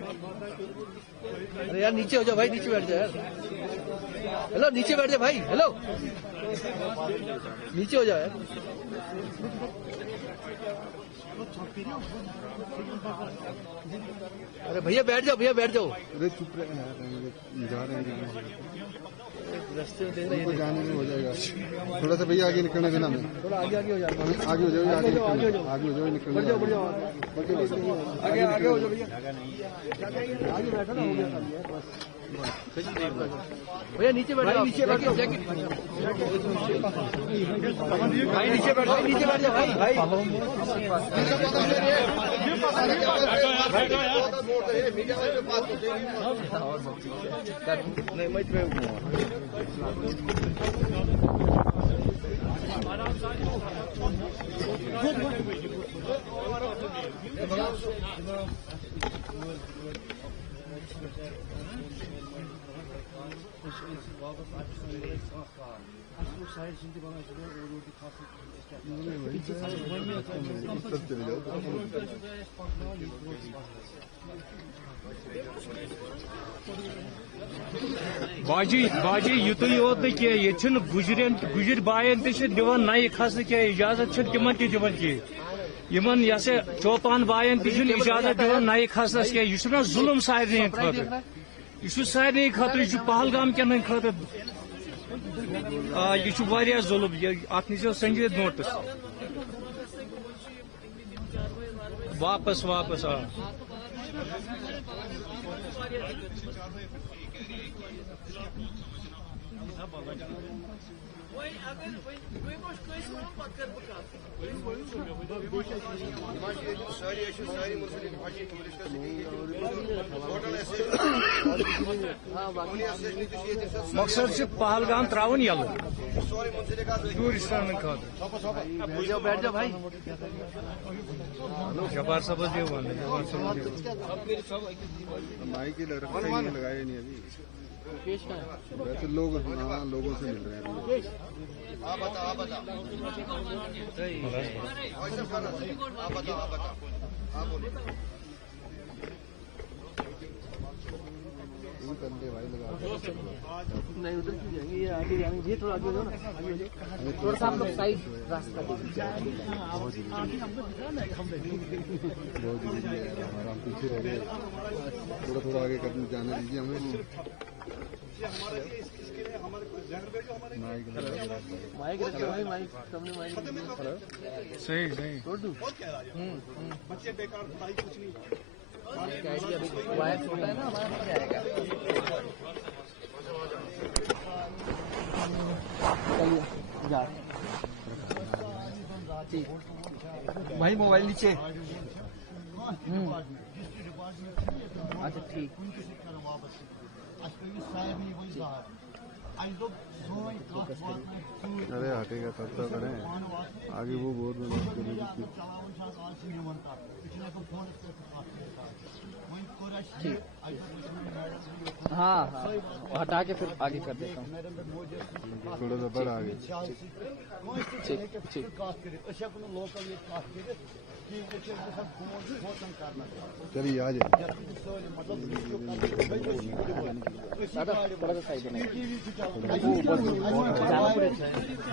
अरे यार नीचे हो जाओ भाई, नीचे बैठ जाओ यार। हेलो नीचे बैठ जाओ भाई, हेलो नीचे हो जाओ यार। अरे भैया बैठ जाओ, भैया बैठ जाओ। अरे चुप रहे यार, जा रहे हैं रास्ते में देख रहे हैं, जाने में हो जाएगा। थोड़ा सा भैया आगे निकलने देना, मैं थोड़ा आगे आगे हो जाओ, आगे हो जाओ, आगे हो जाओ, निकल बढ़ जाओ, बढ़ जाओ, आगे आगे हो जाओ भैया, आगे बैठो ना, हो गया खाली है बस। भैया नीचे बैठ जाओ, नीचे बैठ जाओ भाई, नीचे बैठ जाओ, नीचे बैठ जाओ भाई, नहीं मैं बाजी युत योत गुजर बायन दिवान नई खस इजाजत तिमन दिवान कह चौपान बायन इजाजत दिवान नई खसनस कह जुलम सारे खतर सारे खतर पहलगाम कन खतर यह जुलम अत नीजो संजीद नोटिस वापस वापस मकसद से पहलगाम त्रावन यल टूरिस्टन बैठ जाओ भाई। जब्बार साहब माइक की लगाए नहीं अभी, वैसे लोग लोगों से मिल रहे हैं। भाई लगा नहीं उधर क्यों जाएंगे, ये आगे जाएंगे, ये थोड़ा आगे हो जाओ ना, आगे हो जाओ थोड़ा सा, आप लोग साइड रास्ता दीजिए। बहुत जरूरी है हमारा, हम पीछे रह गए, थोड़ा थोड़ा आगे करने जाने दीजिए हमें। माइक रखे भाई, माइक सामने माइक सही सही छोड़ दूं। बच्चे बेकार पढ़ाई कुछ नहीं, आइडिया अभी वायर छोटा है ना, हमारा नहीं जाएगा। चलिए जा ठीक भाई, मोबाइल नीचे। अच्छा ठीक, अरे हटेगा तब तक करें आगे, वो बहुत हाँ हाँ हटा के फिर आगे कर देता हूँ, थोड़ा सा बड़ा आगे। ठीक ठीक चलिए आ जाए दादा, थोड़ा सा साइड में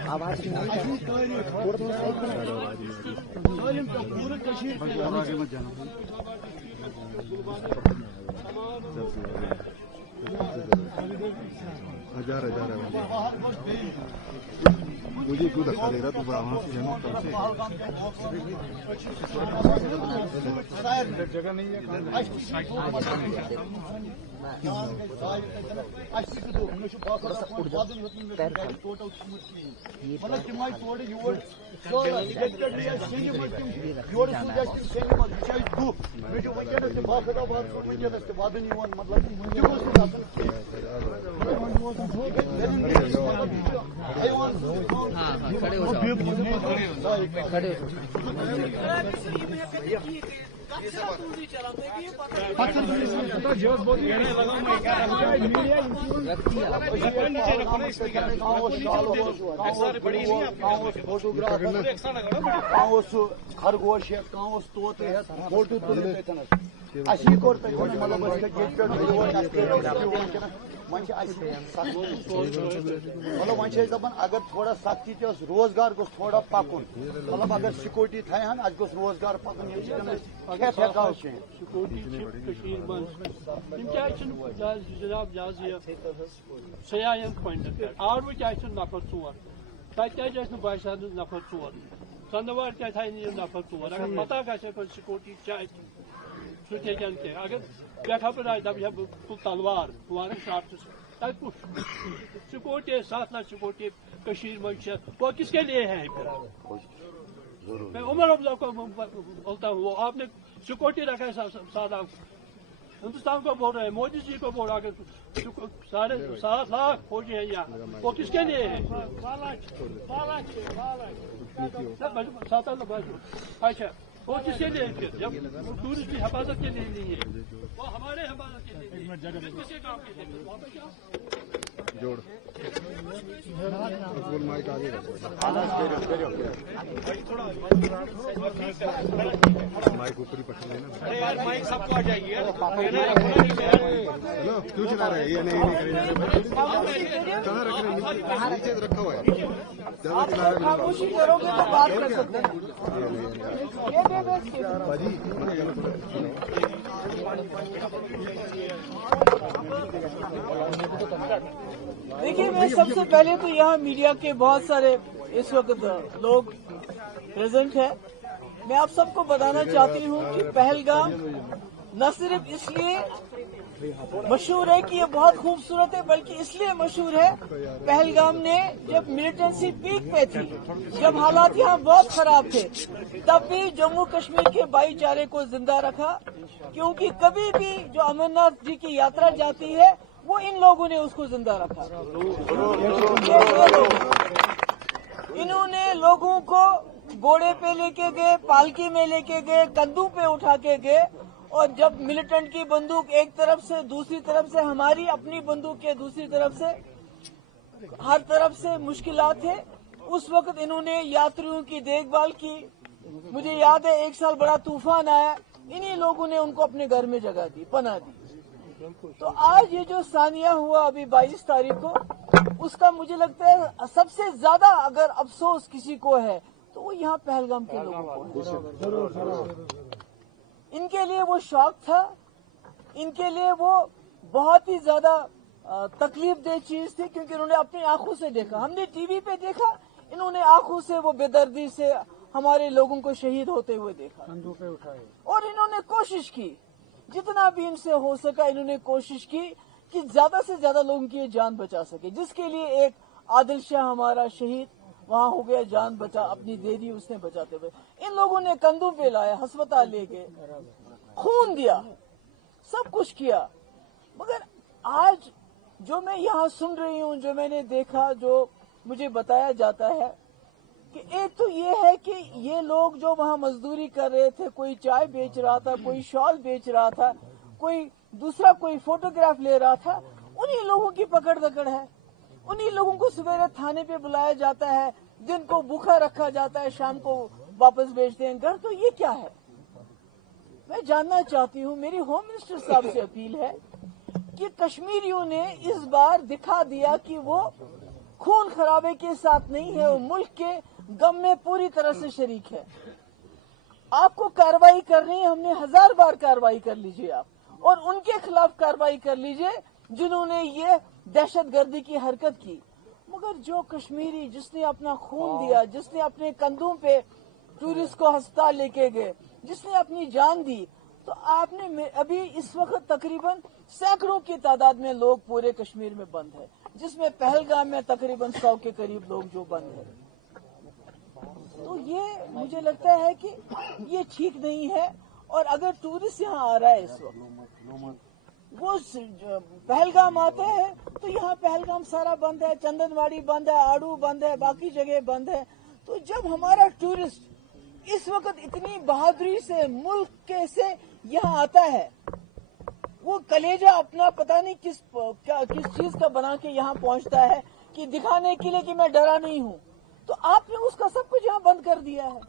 आवाज जा रहा है मुझे क्यों धक्का दे रहा तू, बड़ा वहां से जगह नहीं है। हाँ खड़े हो जाओ, खड़े हो खरगोश है, फोटो مطلب ون دپان اگر تھوڑا سختی تس روزگار گوس تھوڑا پکن مطلب اگر سکیورٹی تھان اس گوس روزگار پکن جناب سیاحن پوائنٹن پہ آڑو کیا نفر ژور تک باسان نفر ژور ژندوار کیا نفر ژور اگر پتہ گھے سکیورٹی سہ ہیکن کی اگر بیٹھا بہ دپ تل تلوار بہ شارٹ تک کچھ سکیورٹی 7 لاکھ سکیورٹی من وہ کس کے لیے ہے میں عمر عبداللہ کو بولتا ہوں آپ نے سکیورٹی رکھا ہے 7 لاکھ ہندوستان کو بول رہے ہیں مودی جی کو بول رہا کہ 7 لاکھ فوجی ہیں یہاں وہ کس کے لیے ہے اچھا وہ کس کے لیے پھر جب ٹورسٹ کی حفاظت کے لیے نہیں ہے وہ ہمارے حفاظت کے لیے کس کے کام کے لیے جوڑ مائک آگے مائک اوپر ہی پکڑ لینا مائک سب کو آ جائیے کیوں چلا رہے یہ نہیں کہاں رکھ رہے نیچے رکھا ہوا ہے زیادہ چلا رہے خاموشی کرو گے تو بات کر سکتے ہیں دیکھیے میں سب سے پہلے تو یہاں میڈیا کے بہت سارے اس وقت لوگ پریزنٹ ہیں میں آپ سب کو بتانا چاہتی ہوں کہ پہلگام نہ صرف اس لیے مشہور ہے کہ یہ بہت خوبصورت ہے بلکہ اس لیے مشہور ہے پہلگام نے جب ملیٹنسی پیک پہ تھی جب حالات یہاں بہت خراب تھے تب بھی جموں کشمیر کے بھائی چارے کو زندہ رکھا کیونکہ کبھی بھی جو امرناتھ جی کی یاترا جاتی ہے وہ ان لوگوں نے اس کو زندہ رکھا انہوں نے لوگوں کو گھوڑے پہ لے کے گئے پالکی میں لے کے گئے کندھوں پہ اٹھا کے گئے اور جب ملیٹنٹ کی بندوق ایک طرف سے دوسری طرف سے ہماری اپنی بندوق کے دوسری طرف سے ہر طرف سے مشکلات تھے اس وقت انہوں نے یاتریوں کی دیکھ بھال کی مجھے یاد ہے 1 سال بڑا طوفان آیا انہی لوگوں نے ان کو اپنے گھر میں جگہ دی پناہ دی تو آج یہ جو ثانیہ ہوا ابھی 22 تاریخ کو اس کا مجھے لگتا ہے سب سے زیادہ اگر افسوس کسی کو ہے تو وہ یہاں پہلگام کے لوگوں کو ہے ان کے لیے وہ شوق تھا ان کے لیے وہ بہت ہی زیادہ تکلیف دہ چیز تھی کیونکہ انہوں نے اپنی آنکھوں سے دیکھا ہم نے ٹی وی پہ دیکھا انہوں نے آنکھوں سے وہ بے دردی سے ہمارے لوگوں کو شہید ہوتے ہوئے دیکھا اور انہوں نے کوشش کی جتنا بھی ان سے ہو سکا انہوں نے کوشش کی کہ زیادہ سے زیادہ لوگوں کی جان بچا سکے جس کے لیے ایک عادل شاہ ہمارا شہید وہاں ہو گیا جان بچا اپنی دے دی اس نے بچاتے ہوئے ان لوگوں نے کندھوں پہ لایا ہسپتال لے گئے خون دیا سب کچھ کیا مگر آج جو میں یہاں سن رہی ہوں جو میں نے دیکھا جو مجھے بتایا جاتا ہے کہ ایک تو یہ ہے کہ یہ لوگ جو وہاں مزدوری کر رہے تھے کوئی چائے بیچ رہا تھا کوئی شال بیچ رہا تھا کوئی دوسرا کوئی فوٹوگراف لے رہا تھا انہی لوگوں کی پکڑ دکڑ ہے انہی لوگوں کو سویرے تھانے پہ بلایا جاتا ہے دن کو بھوکا رکھا جاتا ہے شام کو واپس بھیجتے ہیں گھر تو یہ کیا ہے میں جاننا چاہتی ہوں میری ہوم منسٹر صاحب سے اپیل ہے کہ کشمیریوں نے اس بار دکھا دیا کہ وہ خون خرابے کے ساتھ نہیں ہے وہ ملک کے غم میں پوری طرح سے شریک ہے آپ کو کارروائی کرنی ہے ہم نے 1000 بار کارروائی کر لیجئے آپ اور ان کے خلاف کارروائی کر لیجئے جنہوں نے یہ دہشت گردی کی حرکت کی مگر جو کشمیری جس نے اپنا خون دیا جس نے اپنے کندھوں پہ ٹورسٹ کو ہسپتال لے کے گئے جس نے اپنی جان دی تو آپ نے ابھی اس وقت تقریباً سینکڑوں کی تعداد میں لوگ پورے کشمیر میں بند ہیں جس میں پہلگام میں تقریباً 100 کے قریب لوگ جو بند ہیں تو یہ مجھے لگتا ہے کہ یہ ٹھیک نہیں ہے اور اگر ٹورسٹ یہاں آ رہا ہے اس وقت وہ پہلگام آتے ہیں تو یہاں پہلگام سارا بند ہے چندن واڑی بند ہے آڑو بند ہے باقی جگہ بند ہے تو جب ہمارا ٹورسٹ اس وقت اتنی بہادری سے ملک کے سے یہاں آتا ہے وہ کلیجہ اپنا پتہ نہیں کس چیز کا بنا کے یہاں پہنچتا ہے کہ دکھانے کے لیے کہ میں ڈرا نہیں ہوں تو آپ نے اس کا سب کچھ یہاں بند کر دیا ہے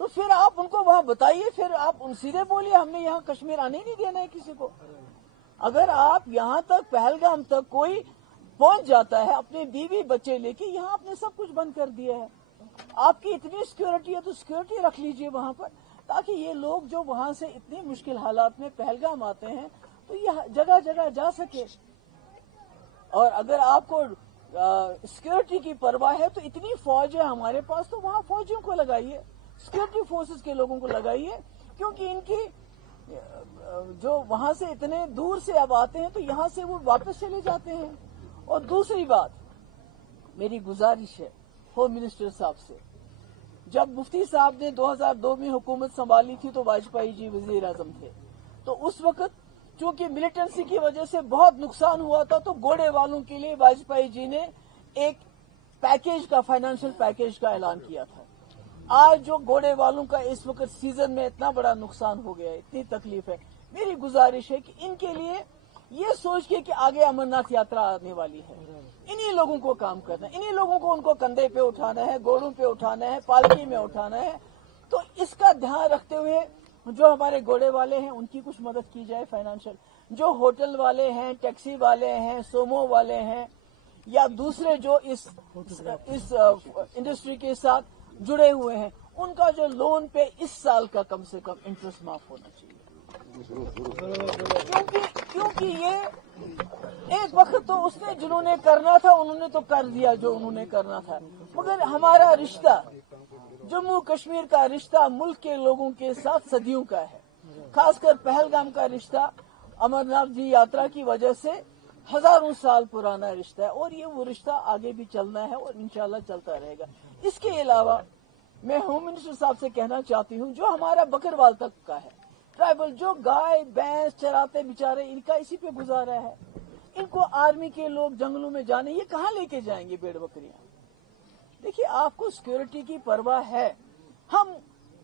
तो फिर आप उनको वहां बताइए, फिर आप उन सीधे बोलिए हमने यहाँ कश्मीर आने ही नहीं देना है किसी को। अगर आप यहाँ तक पहलगाम तक कोई पहुंच जाता है अपने बीवी बच्चे लेके, यहाँ आपने सब कुछ बंद कर दिया है। आपकी इतनी सिक्योरिटी है तो सिक्योरिटी रख लीजिए वहां पर, ताकि ये लोग जो वहां से इतनी मुश्किल हालात में पहलगाम आते हैं तो ये जगह जगह जा सके। और अगर आपको सिक्योरिटी की परवाह है तो इतनी फौज है हमारे पास, तो वहां फौजियों को लगाइए, सिक्योरिटी फोर्सेस के लोगों को लगाइए, क्योंकि इनकी जो वहां से इतने दूर से अब आते हैं तो यहां से वो वापस चले जाते हैं। और दूसरी बात, मेरी गुजारिश है होम मिनिस्टर साहब से, जब मुफ्ती साहब ने 2002 में हुकूमत संभाली थी तो वाजपेयी जी वजीर आजम थे, तो उस वक्त चूंकि मिलिटेंसी की वजह से बहुत नुकसान हुआ था, तो घोड़े वालों के लिए वाजपेयी जी ने एक पैकेज का, फाइनेंशियल पैकेज का ऐलान किया था। आज जो घोड़े वालों का इस वक्त सीजन में इतना बड़ा नुकसान हो गया है, इतनी तकलीफ है, मेरी गुजारिश है कि इनके लिए ये सोच के कि आगे अमरनाथ यात्रा आने वाली है, इन्हीं लोगों को काम करना है, इन्हीं लोगों को उनको कंधे पे उठाना है, घोड़ों पे उठाना है, पालकी में उठाना है। तो इसका ध्यान रखते हुए जो हमारे घोड़े वाले हैं उनकी कुछ मदद की जाए फाइनेंशियल, जो होटल वाले हैं, टैक्सी वाले हैं, सोमो वाले हैं, या दूसरे जो इस इंडस्ट्री के साथ जुड़े हुए हैं, उनका जो लोन पे इस साल का कम से कम इंटरेस्ट माफ होना चाहिए। क्योंकि ये एक वक्त तो उसने जिन्होंने करना था उन्होंने तो कर दिया जो उन्होंने करना था, मगर हमारा रिश्ता, जम्मू कश्मीर का रिश्ता मुल्क के लोगों के साथ सदियों का है। खासकर पहलगाम का रिश्ता अमरनाथ जी यात्रा की वजह से हजारों साल पुराना रिश्ता है, और ये वो रिश्ता आगे भी चलना है और इंशाल्लाह चलता रहेगा। इसके अलावा मैं होम मिनिस्टर साहब से कहना चाहती हूँ, जो हमारा बकरवाल तक का है, ट्राइबल जो गाय भैंस चराते बेचारे, इनका इसी पे गुजारा है। इनको आर्मी के लोग जंगलों में जाने, ये कहाँ लेके जाएंगे भेड़ बकरियां? देखिए, आपको सिक्योरिटी की परवाह है, हम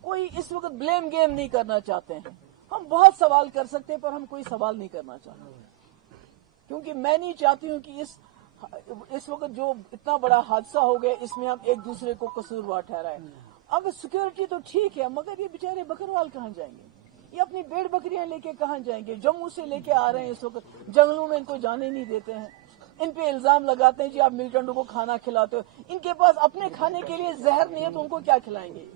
कोई इस वक्त ब्लेम गेम नहीं करना चाहते हैं। हम बहुत सवाल कर सकते हैं पर हम कोई सवाल नहीं करना चाहते, क्योंकि मैं नहीं चाहती हूं कि इस वक्त जो इतना बड़ा हादसा हो गया इसमें हम एक दूसरे को कसूरवार ठहराएं। अब सिक्योरिटी तो ठीक है, मगर ये बेचारे बकरवाल कहाँ जाएंगे? ये अपनी भेड़ बकरियां लेके कहाँ जाएंगे? जम्मू से लेके आ रहे हैं, इस वक्त जंगलों में इनको जाने नहीं देते हैं। इन पे इल्जाम लगाते हैं जी आप मिलिटेंटों को खाना खिलाते हो, इनके पास अपने खाने के लिए जहर नहीं है तो उनको क्या खिलाएंगे?